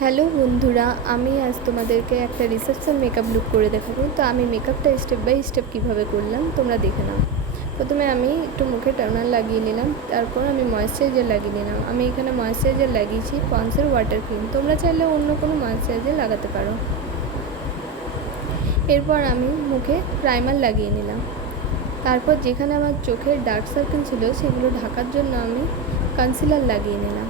হ্যালো বন্ধুরা, আমি আজ তোমাদেরকে একটা রিসেপশন মেকআপ লুক করে দেখাবো। তো আমি মেকআপটা স্টেপ বাই স্টেপ কীভাবে করলাম তোমরা দেখে নাও। প্রথমে আমি একটু মুখে টোনার লাগিয়ে নিলাম, তারপর আমি ময়েশ্চারাইজার লাগিয়ে নিলাম। আমি এখানে ময়েশ্চারাইজার লাগিয়েছি পন্সের ওয়াটার ক্রিম, তোমরা চাইলে অন্য কোনো ময়েশ্চারাইজার লাগাতে পারো। এরপর আমি মুখে প্রাইমার লাগিয়ে নিলাম। তারপর যেখানে আমার চোখের ডার্ক সার্কেল ছিল সেগুলো ঢাকার জন্য আমি কনসিলার লাগিয়ে নিলাম।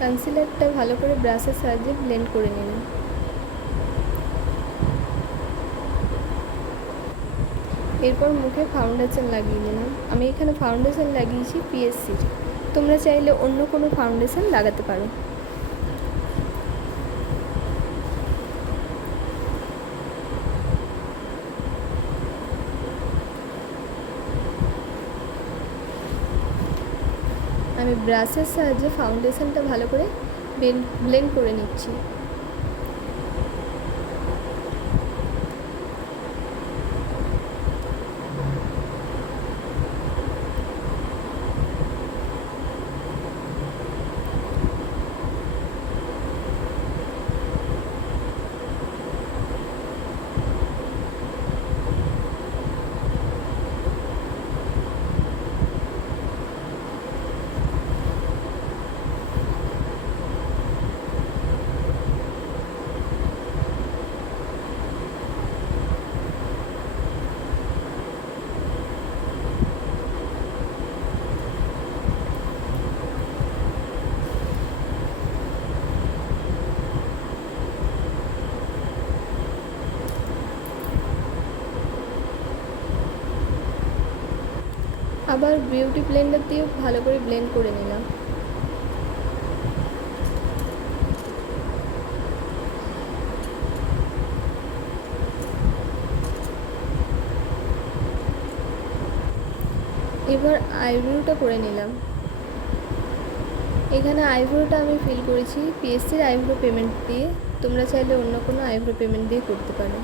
কনসিলারটা ভালো করে ব্রাশের সাহায্যে ব্লেন্ড করে নিলাম। এরপর মুখে ফাউন্ডেশন লাগিয়ে নিলাম। আমি এখানে ফাউন্ডেশন লাগিয়েছি পিএসসির, তোমরা চাইলে অন্য কোনো ফাউন্ডেশন লাগাতে পারো। আমি ব্রাশের সাহায্যে ফাউন্ডেশনটা ভালো করে ব্লেন্ড করে নিচ্ছি। আবার বিউটি ব্লেন্ডার দিয়েও ভালো করে ব্লেন্ড করে নিলাম। এবার আইব্রোটা করে নিলাম। এখানে আইব্রোটা আমি ফিল করেছি পিএসসির আইব্রো পেমেন্ট দিয়ে, তোমরা চাইলে অন্য কোনো আইব্রো পেমেন্ট দিয়ে করতে পারো।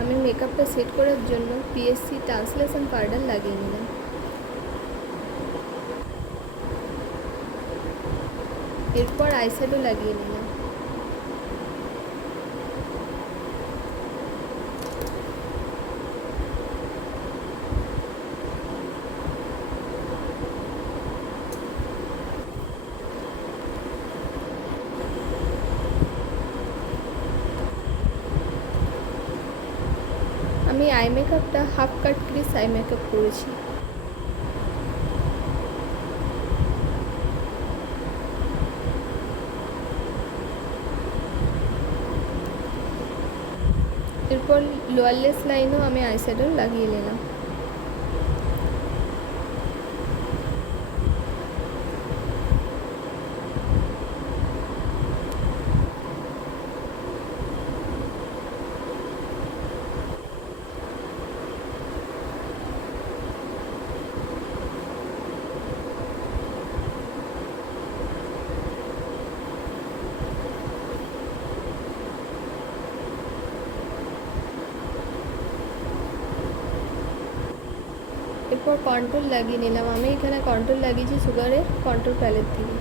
আমি মেকআপটা সেট করার জন্য পিএসসি ট্রান্সলেশন পাউডার লাগিয়ে নিলাম। এরপর আইশ্যাডো লাগিয়ে নিলাম। আমি আই মেকআপটা হাফ কাট ক্রিস আই মেকআপ করেছি। এরপর লোয়ারলেস লাইনও আমি আইশ্যাডো লাগিয়ে নিলাম। এরপর কন্ট্রোল লাগিয়ে নিলাম। আমি এখানে কন্ট্রোল লাগিয়েছি সুগারের কন্ট্রোল প্যালেট থেকে।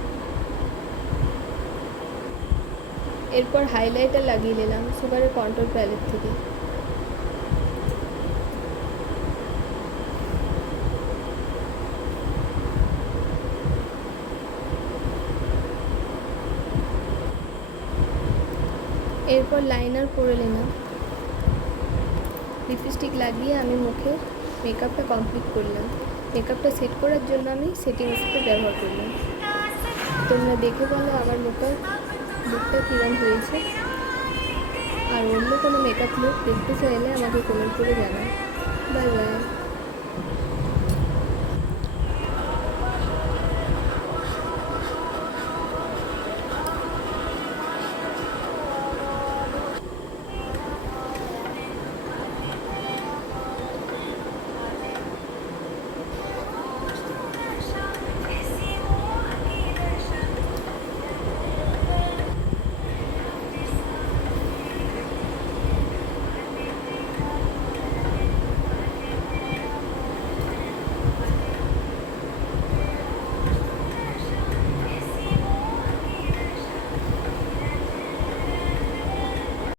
এরপর হাইলাইটার লাগিয়ে নিলাম সুগারের কন্ট্রোল প্যালেট থেকে। এরপর লাইনার করে নিলাম। লিপস্টিক লাগিয়ে আমি মুখে মেকআপটা কমপ্লিট করলাম। মেকআপটা সেট করার জন্য আমি সেটিং স্প্রে ব্যবহার করলাম। তোমরা দেখে বলো আমার লুকটা কীরকম হয়েছে, আর অন্য কোনো মেকআপ লুক দেখতে চাইলে আমাকে কমেন্ট করে জানাও। Bye bye.